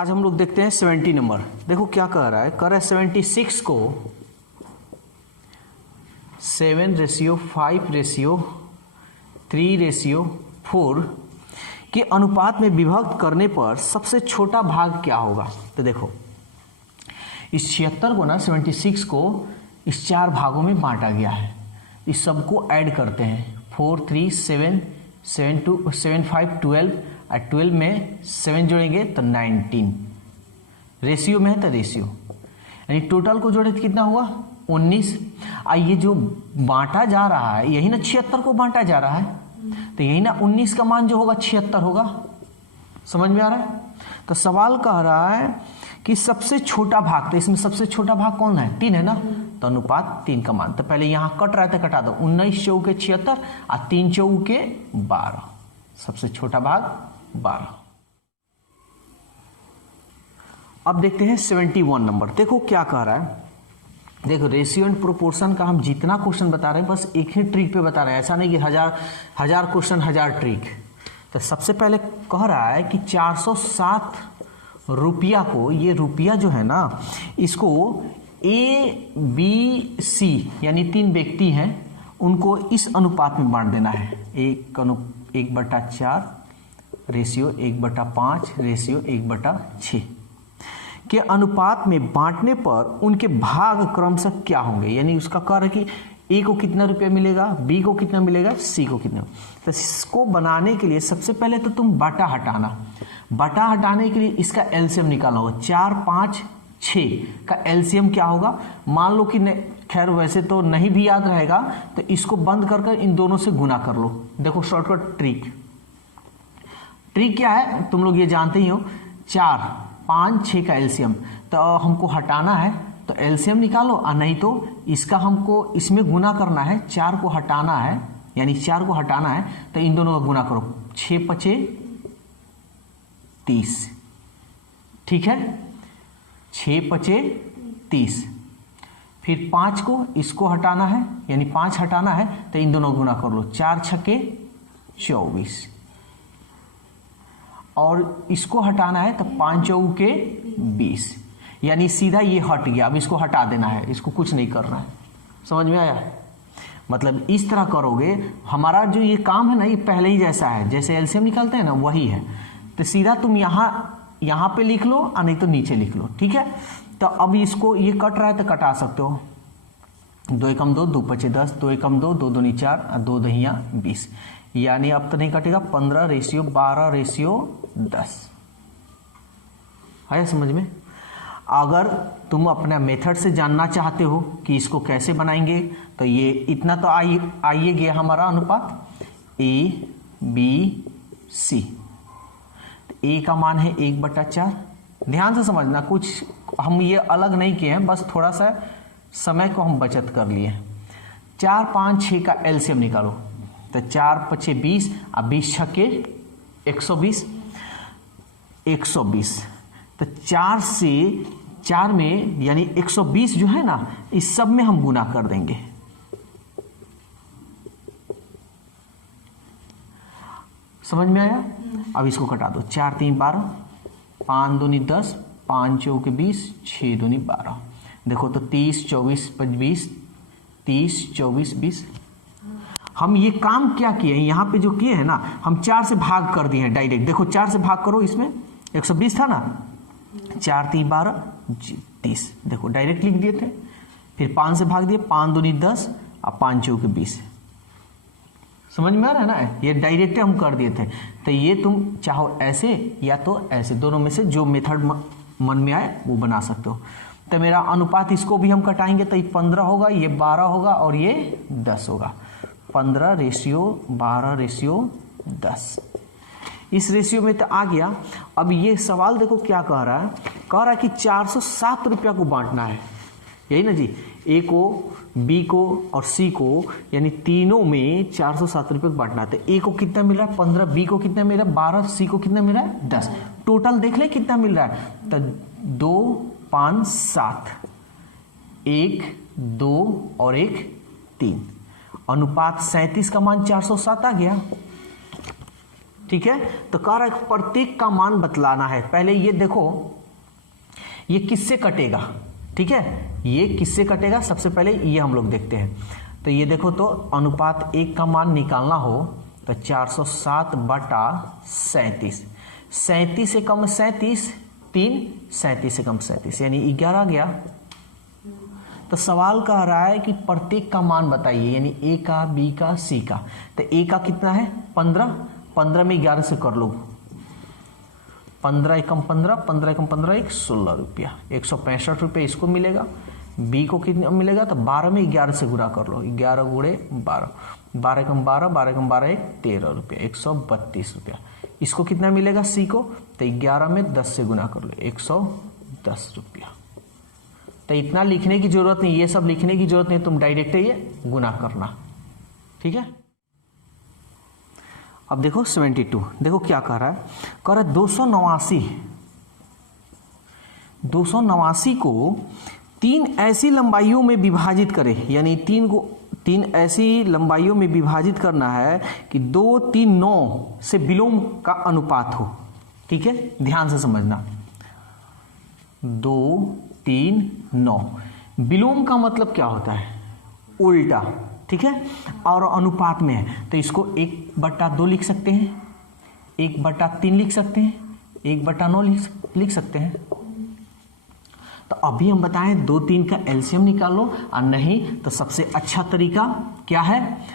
आज हम लोग देखते हैं 70 नंबर। देखो क्या कह रहा है, 76 को 7:5:3:4 के अनुपात में विभक्त करने पर सबसे छोटा भाग क्या होगा। तो देखो इस 76 को ना 76 को इस 4 भागों में बांटा गया है। इस सबको ऐड करते हैं 4 3 7 7 2 7 5 12 और 12 में 7 जोड़ेंगे तो 19 रेशियो में है तो रेशियो यानी टोटल को जोड़े तो कितना हुआ 19। ये जो बांटा जा रहा है यही ना 76 को बांटा जा रहा है, तो यही ना 19 का मान जो होगा 76 होगा। समझ में आ रहा है। तो सवाल कह रहा है कि सबसे छोटा भाग, तो इसमें सबसे छोटा भाग कौन है 3 है ना, तो अनुपात 3 का मान। तो पहले यहां कट रहा था कटा दो 19 चौके 76 और 3 चौके 12, सबसे छोटा भाग 12। अब देखते हैं 71 नंबर। देखो क्या कह रहा है, देखो रेशियो एंड प्रोपोर्शन का हम जितना क्वेश्चन बता रहे हैं बस एक ही ट्रिक पे बता रहे हैं, ऐसा नहीं कि हजार क्वेश्चन 1000 ट्रिक। तो सबसे पहले कह रहा है कि 407 रुपया को, ये रुपया जो है ना इसको ABC यानी 3 व्यक्ति हैं उनको इस अनुपात में बांट देना है। 1/4 रेशियो 1/5 रेशियो 1/6 के अनुपात में बांटने पर उनके भाग क्रमशः क्या होंगे। यानी उसका कार्य कि ए को कितना रुपया मिलेगा, बी को कितना मिलेगा, सी को कितना। तो इसको बनाने के लिए सबसे पहले तो तुम बटा हटाना, बटा हटाने के लिए इसका एलसीएम निकालना होगा। 4 5 6 का एलसीएम क्या होगा, मान लो कि खैर वैसे तो नहीं भी याद रहेगा तो इसको बंद कर कर इन दोनों से गुना कर लो। देखो शॉर्टकट ट्रिक क्या है तुम लोग ये जानते ही हो, 4 5 6 का एलसीएम तो हमको हटाना है तो एलसीएम निकालो, और नहीं तो इसका हमको इसमें गुना करना है, 4 को हटाना है यानी 4 को हटाना है तो इन दोनों का गुना करो 6 5 30, ठीक है 6 5 30। फिर 5 को इसको हटाना है यानी 5 हटाना है तो इन दोनों गुना कर लो 4 6 24, और इसको हटाना है तो 5 चौके 20 यानी सीधा ये हट गया। अब इसको हटा देना है, इसको कुछ नहीं करना है। समझ में आया। मतलब इस तरह करोगे, हमारा जो ये काम है ना ये पहले ही जैसा है, जैसे एलसीएम निकालते हैं ना वही है। तो सीधा तुम यहाँ पे लिख लो और नहीं तो नीचे लिख लो, ठीक है। तो अब इसको ये कट रहा है तो कटा सकते हो, 2 एकम 2 2 5 10 2 एकम 2 2 दूनी 4 और 2 दहिया 20, यानी अब तो नहीं कटेगा 15 रेशियो 12 रेशियो 10 है। समझ में। अगर तुम अपना मेथड से जानना चाहते हो कि इसको कैसे बनाएंगे तो ये इतना तो आइए गया हमारा अनुपात ABC। ए का मान है 1/4। ध्यान से समझना, कुछ हम ये अलग नहीं किए हैं, बस थोड़ा सा समय को हम बचत कर लिए। 4 5 6 का एलसीएम निकालो तो 4 5 20 और 20 6 120 120। तो 4 से 4 में यानी 120 जो है ना इस सब में हम गुना कर देंगे। समझ में आया। अब इसको कटा दो 4 3 12 5 दूनी 10 5 चौके 20 6 दूनी 12। देखो तो 30 24 25 30 24 20। हम ये काम क्या किए हैं, यहाँ पे जो किए हैं ना हम 4 से भाग कर दिए हैं डायरेक्ट। देखो 4 से भाग करो, इसमें 120 था ना, 4 3 12 30, देखो डायरेक्ट लिख दिए थे। फिर 5 से भाग दिए, 5 दूनी 10 और 5 चौके 20। समझ में आ रहा है ना, ये डायरेक्ट हम कर दिए थे। तो ये तुम चाहो ऐसे या तो ऐसे, दोनों में से जो मेथड मन में आए वो बना सकते हो। तो मेरा अनुपात इसको भी हम कटाएंगे तो ये 15 होगा, ये 12 होगा और ये 10 होगा। 15 रेशियो 12 रेशियो 10, इस रेशियो में तो आ गया। अब ये सवाल देखो क्या कह रहा है, कह रहा है कि 407 रुपया को बांटना है, यही ना जी। ए को, बी को और सी को यानी तीनों में 407 रुपये बांटना है। तो ए को कितना मिल रहा है 15, बी को कितना मिल रहा है 12, सी को कितना मिल रहा है 10। टोटल देख ले कितना मिल रहा है, तो 2 5 7, 1 2 और 1 3, अनुपात 37 का मान 407 आ गया। ठीक है। तो कह रहा है प्रत्येक का मान बतलाना है। पहले ये देखो ये किससे कटेगा, ठीक है, ये किससे कटेगा सबसे पहले ये हम लोग देखते हैं। तो ये देखो, तो अनुपात 1 का मान निकालना हो तो 407/37, 37 से कम 37, 3, 37 से कम 37 यानी 11 गया। तो सवाल कह रहा है कि प्रत्येक का मान बताइए, यानी ए का, बी का, सी का। तो ए का कितना है 15, 15 में 11 से कर लो, 15 एकम 15, 15 एकम 15, 16 रुपया, 165 रुपये इसको मिलेगा। बी को कितना मिलेगा, तो 12 में 11 से गुणा कर लो, 11 गुणे 12, 12 एकम 12, 12 एकम 12, 13 रुपया, 132 रुपया। इसको कितना मिलेगा सी को, तो 11 में 10 से गुना कर लो, 110 रुपया। तो इतना लिखने की जरूरत नहीं, ये सब लिखने की जरूरत नहीं, तुम डायरेक्ट ये गुना करना, ठीक है। अब देखो 72, देखो क्या कह रहा है, कह रहा है 289 को 3 ऐसी लंबाइयों में विभाजित करें, यानी 3 ऐसी लंबाइयों में विभाजित करना है कि 2, 3, 9 से विलोम का अनुपात हो, ठीक है, ध्यान से समझना। 2, 3, 9 विलोम का मतलब क्या होता है, उल्टा, ठीक है, और अनुपात में है तो इसको 1/2 लिख सकते हैं, 1/3 लिख सकते हैं, 1/9 लिख सकते हैं। तो अभी हम बताएं 2, 3 का एलसीएम निकालो, और नहीं तो सबसे अच्छा तरीका क्या है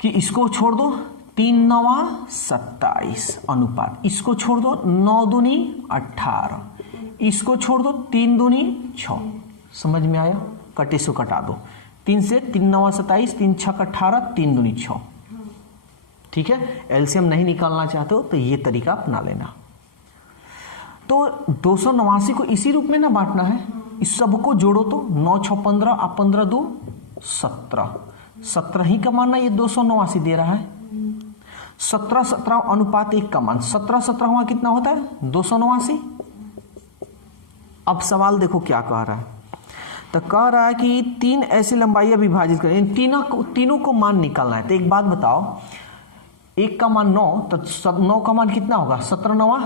कि इसको छोड़ दो, 3 9 27 अनुपात, इसको छोड़ दो 9 दूनी 18, इसको छोड़ दो 3 दूनी 6, समझ में आया, कटे सो कटा दो, 3 से 3 9 27, 3 6 18, 3 दूनी 6, ठीक है। एलसीएम नहीं निकालना चाहते हो तो ये तरीका अपना लेना। तो 289 को इसी रूप में ना बांटना है, इस सबको जोड़ो तो 9 6 15 और 15 2 17, 17 ही का मान ना ये 289 दे रहा है। 17 17 अनुपात 1 का मान, 17 17वां कितना होता है 289। अब सवाल देखो क्या कह रहा है, तो कह रहा है कि 3 ऐसी लंबाइयां विभाजित करें, इन तीनों को मान निकालना है। तो एक बात बताओ, 1 का मान 9, तो 9 का मान कितना होगा, 17 9,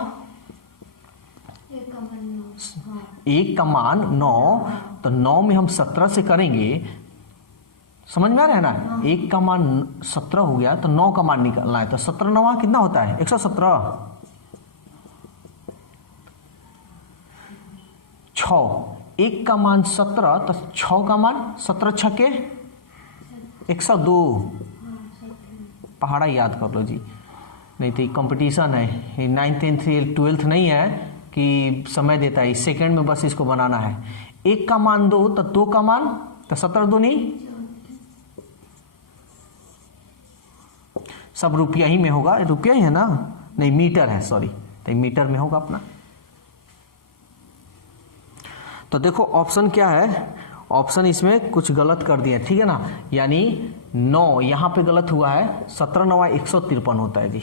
1 का मान 9, तो 9 में हम 17 से करेंगे, समझ में आ रहा है ना, 1 का मान 17 हो गया तो 9 का मान निकालना है, तो 17 9 कितना होता है 117, 6, 1 का मान 17 तो 6 का मान 17 6 102, पहाड़ा याद कर लो जी, नहीं तो कंपटीशन है, 9th 10th 12th नहीं है कि समय देता है, सेकंड में बस इसको बनाना है। 1 का मान 2 तो 2 का मान तो 17 दूनी, सब रुपया ही में होगा, रुपया ही है ना, नहीं मीटर है, सॉरी, तो मीटर में होगा अपना। तो देखो ऑप्शन क्या है, ऑप्शन इसमें कुछ गलत कर दिया, ठीक है ना, यानी 9 यहां पे गलत हुआ है, 17 9 153 होता है जी।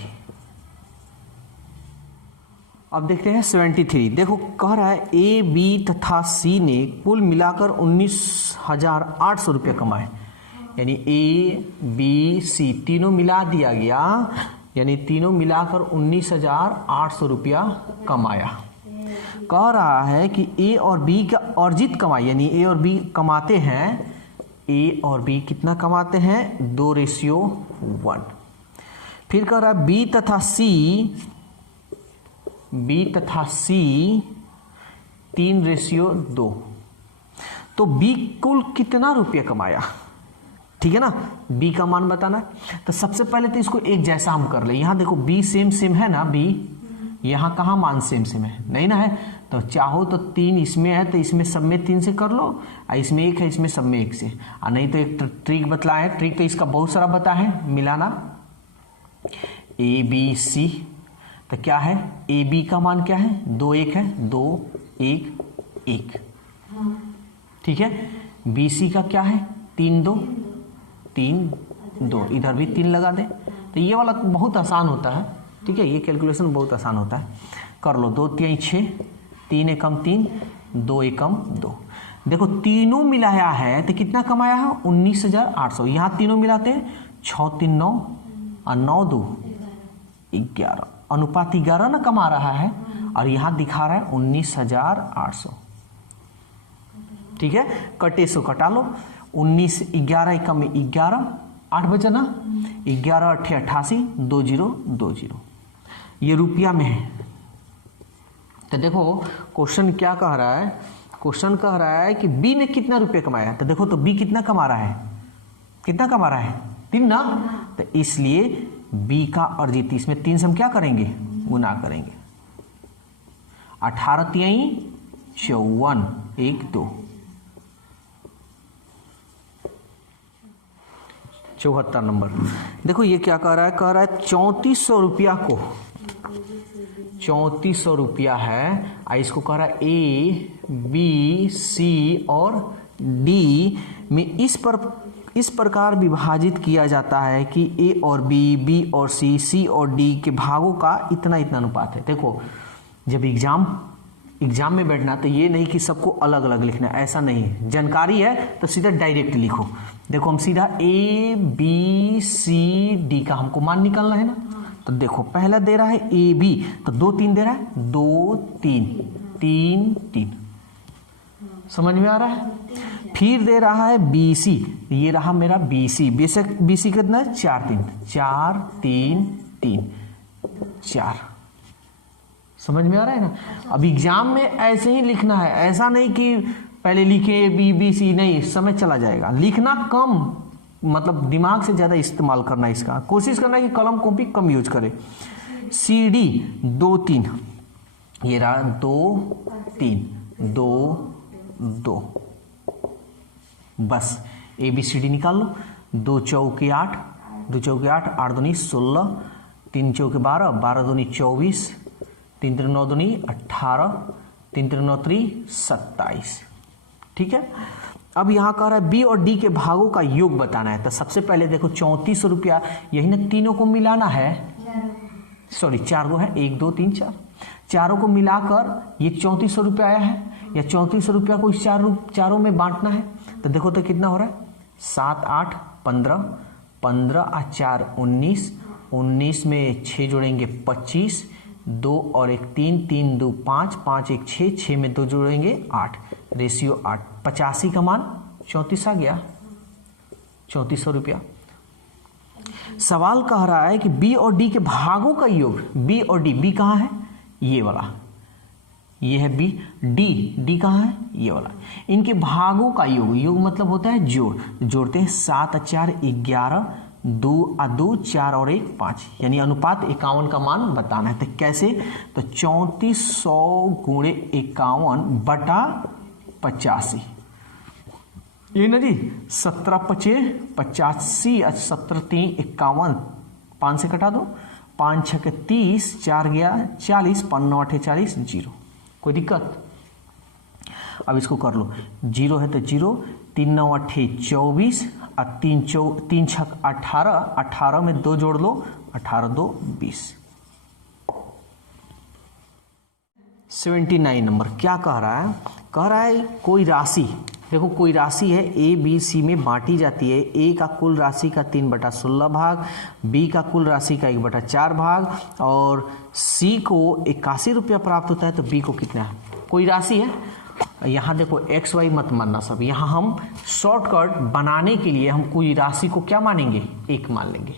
अब देखते हैं 73, देखो कह रहा है ए बी तथा सी ने कुल मिलाकर 19,800 रुपये कमाए, यानी ए बी सी तीनों मिला दिया गया, यानी तीनों मिलाकर 19,800 रुपया कमाया। कह रहा है कि ए और बी का अर्जित कमाई, यानी ए और बी कमाते हैं, ए और बी कितना कमाते हैं 2:1। फिर कह रहा है बी तथा सी 3:2, तो बी कुल कितना रुपया कमाया, ठीक है ना, बी का मान बताना है। तो सबसे पहले तो इसको एक जैसा हम कर ले, यहां देखो बी सेम है ना, बी यहां कहां मान सेम है, नहीं ना है, तो चाहो तो 3 इसमें है तो इसमें सब में 3 से कर लो, और इसमें 1 है इसमें सब में 1 से, और नहीं तो एक ट्रिक बतलाए, ट्रिक तो इसका बहुत सारा बता है, मिलाना ए बी सी, तो क्या है ए बी का मान क्या है 2 1 है, 2 1 1, ठीक है। बी सी का क्या है 3 2 3 2, इधर भी 3 लगा दे, तो ये वाला बहुत आसान होता है, ठीक है, ये कैलकुलेशन बहुत आसान होता है, कर लो 2 3 6, 3 एकम 3, 2 एकम 2। देखो तीनों मिलाया है तो कितना कमाया है 19,800, यहाँ तीनों मिलाते हैं 6 3 9 और 9 2 11, अनुपात 11 ना कमा रहा है, और यहां दिखा रहा है 19,800। ठीक है, कटे सो कटा लो, 19 11 एकम में 11, 8 बचा ना, 11 8 88, 2020, ये रुपया में है। तो देखो क्वेश्चन क्या कह रहा है, क्वेश्चन कह रहा है कि बी ने कितना रुपये कमाया, तो देखो तो बी कितना कमा रहा है, कितना कमा रहा है 3 ना, तो इसलिए बी का अर्जित, इसमें 3 से हम क्या करेंगे, गुना करेंगे। 18 3 54 1 2 74 नंबर। देखो ये क्या कह रहा है, कह रहा है 3400 रुपया को, 3400 रुपया है, इसको कह रहा है ए बी सी और डी में इस प्रकार विभाजित किया जाता है कि ए और बी और सी और डी के भागों का इतना इतना अनुपात है। देखो जब एग्जाम में बैठना तो ये नहीं कि सबको अलग अलग लिखना, ऐसा नहीं है। जानकारी है तो सीधा डायरेक्ट लिखो। देखो हम सीधा ए बी सी डी का हमको मान निकालना है ना, तो देखो पहला दे रहा है ए बी, तो 2 3 दे रहा है, 2 3 3 3, समझ में आ रहा है। फिर दे रहा है बी सी, ये रहा मेरा बी सी, बेशक बी सी कितना है 4 3 4 3 3 4, समझ में आ रहा है ना। अब एग्जाम में ऐसे ही लिखना है, ऐसा नहीं कि पहले लिखे बी बी सी, नहीं समय चला जाएगा। लिखना कम, मतलब दिमाग से ज्यादा इस्तेमाल करना, इसका कोशिश करना कि कलम कॉपी कम यूज करे। सी डी 2 3, ये रहा 2 3 2 2, बस ए बी सी डी निकाल लो। 2 चौके 8, 2 चौके 8, 8 दूनी 16, 3 चौके 12, 12 दूनी 24, 3 3 9 दूनी 18, 3 3 9 3 27। ठीक है, अब यहां कह रहा है बी और डी के भागों का योग बताना है। तो सबसे पहले देखो 3400 रुपया, यही ना तीनों को मिलाना है, सॉरी 4 को है, 1 2 3 4, चारों को मिलाकर ये 3400 रुपया आया है, या 3400 रुपया को इस चारों में बांटना है। तो देखो तो कितना हो रहा है, 7 8 15, 15 और 4 19, 19 में 6 जोड़ेंगे 25, 2 और 1 3, 3 2 5, 5 1 6, 6 में 2 जोड़ेंगे 8, रेशियो 8, 85 का मान 34 आ गया, 3400 रुपया। सवाल कह रहा है कि बी और डी के भागों का योग, बी और डी, बी कहाँ है, ये वाला, ये है बी, डी कहाँ है, ये वाला, इनके भागों का योग, योग मतलब होता है जोड़, जोड़ते हैं 7 4 11, 2 और 2 4 और 1 5, यानी अनुपात 51 का मान बताना है। तो कैसे, तो 3400 गुणे 51 बटा 85, ये ना जी 17 5 85, 17 3 51, 5 से कटा दो, 5 6 30, 4 गया 40, 5 9 8 40, 0, कोई दिक्कत। अब इसको कर लो, 0 है तो 0, 3 9 8 24 और 3 6 18, 18 में 2 जोड़ लो, 18 2 20। 79 नंबर क्या कह रहा है, कह रहा है कोई राशि, देखो कोई राशि है ए बी सी में बांटी जाती है। ए का कुल राशि का 3/16 भाग, बी का कुल राशि का 1/4 भाग, और सी को 81 रुपया प्राप्त होता है। तो बी को कितना है, कोई राशि है, यहाँ देखो एक्स वाई मत मानना सब, यहाँ हम शॉर्टकट बनाने के लिए हम कोई राशि को क्या मानेंगे, 1 मान लेंगे।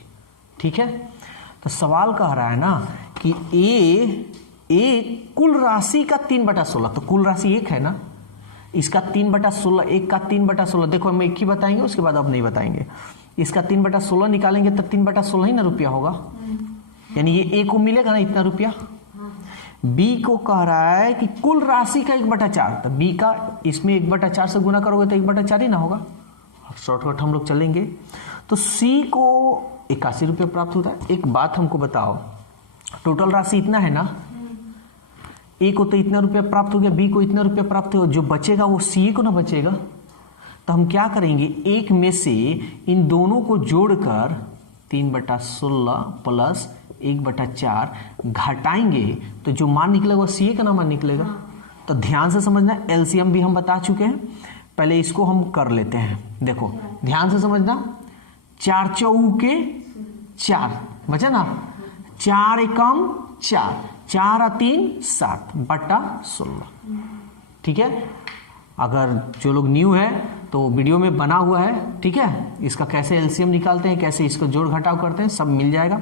ठीक है, तो सवाल कह रहा है ना कि ए कुल राशि का 3/16, तो कुल राशि 1 है ना, इसका 3/16, 1 का 3/16, देखो हम 1 ही बताएंगे, उसके बाद अब नहीं बताएंगे। इसका 3/16 निकालेंगे तो 3/16 ही ना रुपया होगा, यानी ये ए को मिलेगा ना इतना रुपया। बी को कह रहा है कि कुल राशि का 1/4, तो बी का इसमें 1/4 से गुना करोगे तो 1/4 ही ना होगा, शॉर्टकट हम लोग चलेंगे। तो सी को 81 रुपया प्राप्त होता है। एक बात हमको बताओ, टोटल राशि इतना है ना, ए को तो इतना रुपया प्राप्त हो गया, बी को इतना रुपया प्राप्त हो, जो बचेगा वो सी को ना बचेगा। तो हम क्या करेंगे, एक में से इन दोनों को जोड़कर 3/16 प्लस 1/4 घटाएंगे तो जो मान निकलेगा वो सी का ना मान निकलेगा। तो ध्यान से समझना, एलसीएम भी हम बता चुके हैं, पहले इसको हम कर लेते हैं। देखो ध्यान से समझना, 4 चौके 4 बचा ना, 4 एकम 4, 4 और 3 7 बटा 16। ठीक है, अगर जो लोग न्यू है तो वीडियो में बना हुआ है, ठीक है, इसका कैसे एलसीएम निकालते हैं, कैसे इसको जोड़ घटाव करते हैं, सब मिल जाएगा।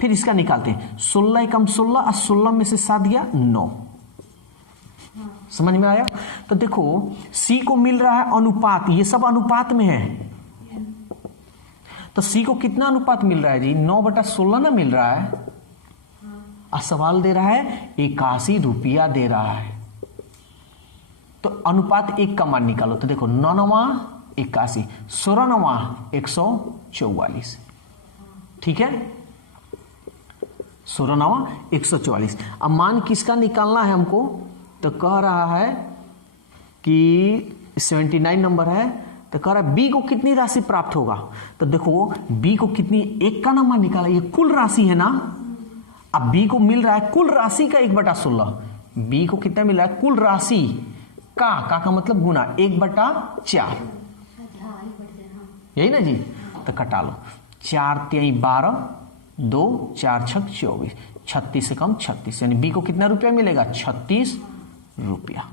फिर इसका निकालते हैं 16 एकम 16 और 16 में से 7 गया 9। समझ में आया? तो देखो सी को मिल रहा है अनुपात, ये सब अनुपात में है, तो सी को कितना अनुपात मिल रहा है जी? 9/16 ना मिल रहा है। और सवाल दे रहा है 81 रुपया दे रहा है, तो अनुपात 1 का मान निकालो। तो देखो 9 81, 16 144। ठीक है, 16 144। अब मान किसका निकालना है हमको? तो कह रहा है कि 79 नंबर है, तो कह रहा है बी को कितनी राशि प्राप्त होगा। तो देखो बी को कितनी, 1 का ना मान निकाला, ये कुल राशि है ना। अब बी को मिल रहा है कुल राशि का 1/16। बी को कितना मिल रहा है? कुल राशि का मतलब गुना 1/4, यही ना जी। तो कटा लो, 4 3 12, 2 4 6 24, 36 से कम 36, यानी बी को कितना रुपया मिलेगा? 36 रुपया।